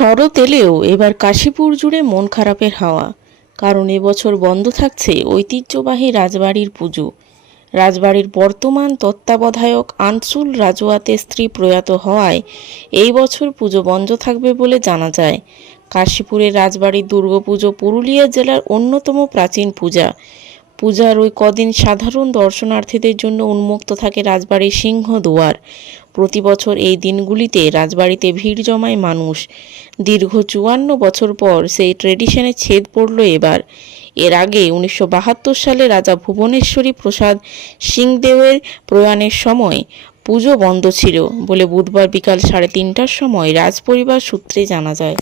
শরৎ এলেও এবার কাশীপুর জুড়ে মন খারাপের হাওয়া, কারণ এবছর বন্ধ থাকছে ঐতিহ্যবাহী রাজবাড়ির পুজো। রাজবাড়ির বর্তমান তত্ত্বাবধায়ক আনসুল রাজওয়াতের স্ত্রী প্রয়াত হওয়ায় এই বছর পুজো বন্ধ থাকবে বলে জানা যায়। কাশীপুরের রাজবাড়ির দুর্গাপুজো পুরুলিয়া জেলার অন্যতম প্রাচীন পূজা। পূজার ওই কদিন সাধারণ দর্শনার্থীদের জন্য উন্মুক্ত থাকে রাজবাড়ির সিংহ দুয়ার প্রতি বছর এই দিনগুলিতে রাজবাড়িতে ভিড় জমায় মানুষ। দীর্ঘ চুয়ান্ন বছর পর সেই ট্রেডিশনে ছেদ পড়ল এবার। এর আগে উনিশশো বাহাত্তর সালে রাজা ভুবনেশ্বরী প্রসাদ সিংদেবের প্রয়াণের সময় পুজো বন্ধ ছিল বলে বুধবার বিকাল সাড়ে তিনটার সময় রাজপরিবার সূত্রে জানা যায়।